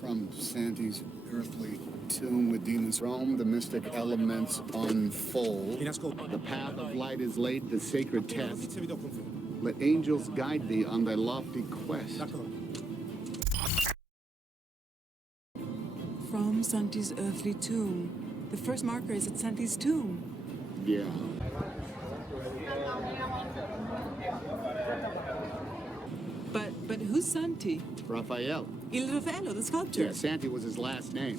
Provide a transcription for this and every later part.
From Santi's earthly tomb with demons roam, the mystic elements unfold. The path of light is laid, the sacred test. Let angels guide thee on thy lofty quest. From Santi's earthly tomb. The first marker is at Santi's tomb. Yeah. But who's Santi? Raphael. Il Raffaello, the sculptor. Yeah, Santi was his last name.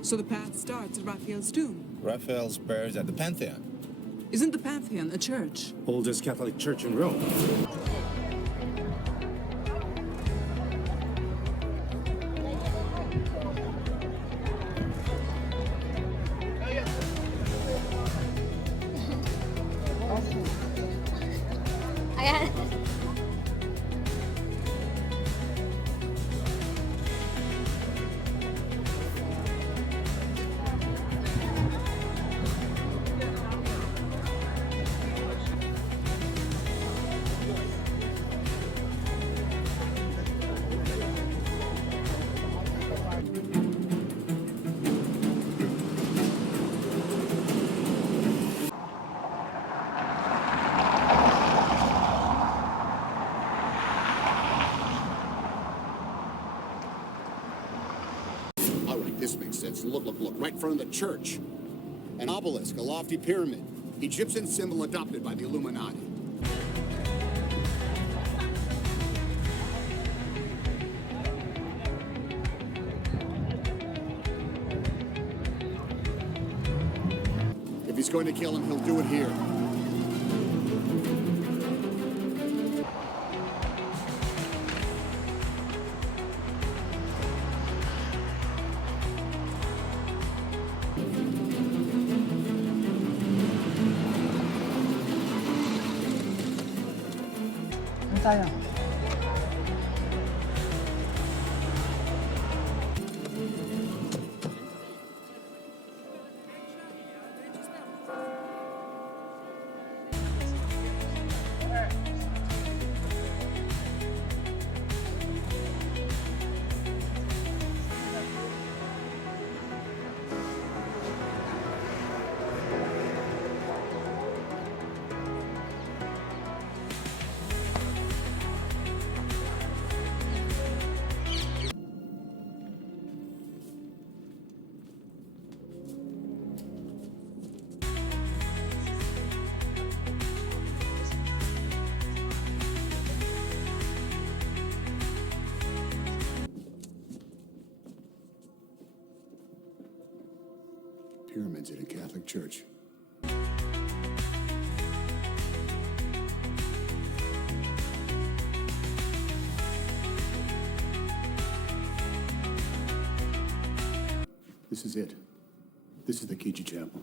So the path starts at Raphael's tomb. Raphael's buried at the Pantheon. Isn't the Pantheon a church? Oldest Catholic church in Rome. This makes sense. Look, right in front of the church. An obelisk, a lofty pyramid. Egyptian symbol adopted by the Illuminati. If he's going to kill him, he'll do it here. tayo. Pyramids in a Catholic church. This is it. This is the Kiji Chapel.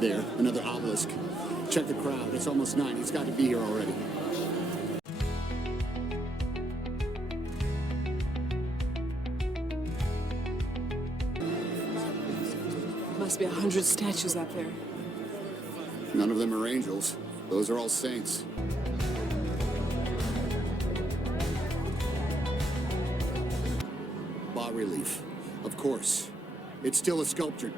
There, another obelisk. Check the crowd. It's almost 9. He's got to be here already. Must be 100 statues up there. None of them are angels. Those are all saints. Bas-relief. Of course. It's still a sculpture.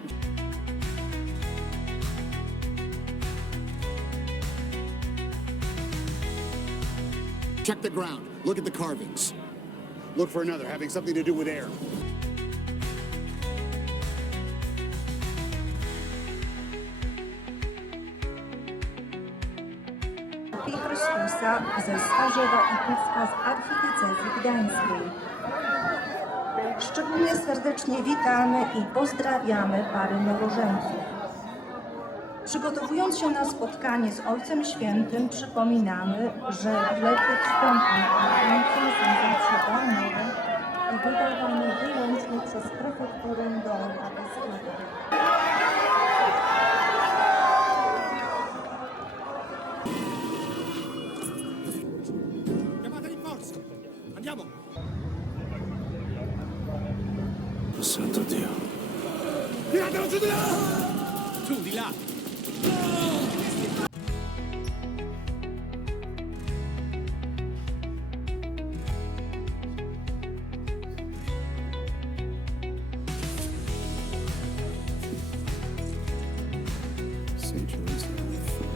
Check the ground. Look at the carvings. Look for another, having something to do with air. Chrystusa ze Starzewa i Pucka z archidiecezji gdańskiej. Szczególnie serdecznie witamy i pozdrawiamy pary nowożeńców. Przygotowując się na spotkanie z Ojcem Świętym, przypominamy, że bilety wstępne i sensacje darmowe i wydawane wyłącznie przez prefekturę Dolna Basilica. Chiamateli in forza! Andiamo! Santo Dio. Tiratelo giù di là! Giù di là! Centuries of fun.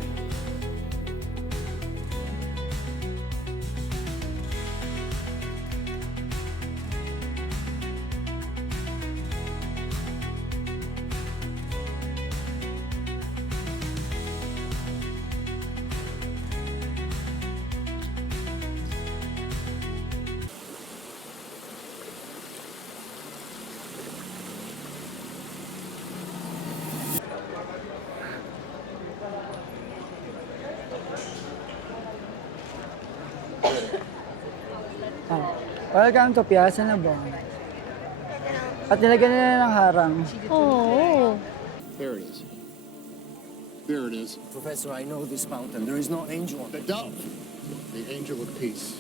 Welcome to Piazza Navona. At nilagyan nila ng harang. Oh. There it is. There it is. Professor, I know this fountain. There is no angel on The it. dove. The angel of peace.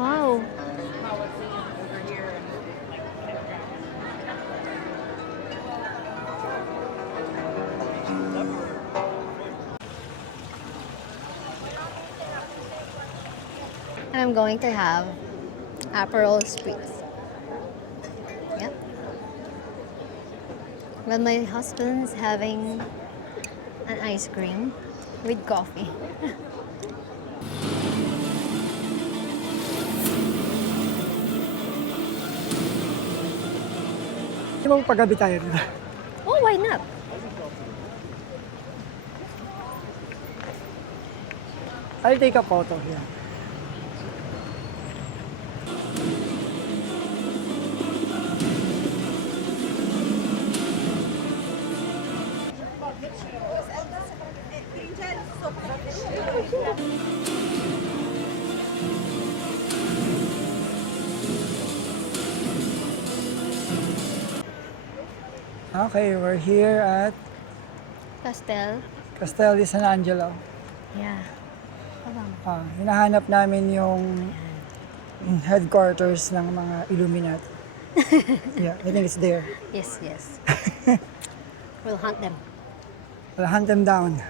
Wow. I'm going to have Aperol Spritz. Yep. Well, my husband's having an ice cream with coffee. Di ba paggabi tayo rin? Oh, why not? I'll take a photo here. Okay, we're here at Castel Sant'Angelo. Yeah. Abang. Hinahanap namin yung headquarters ng mga Illuminati. Yeah, I think it's there. Yes, yes. We'll hunt them. We'll hunt them down.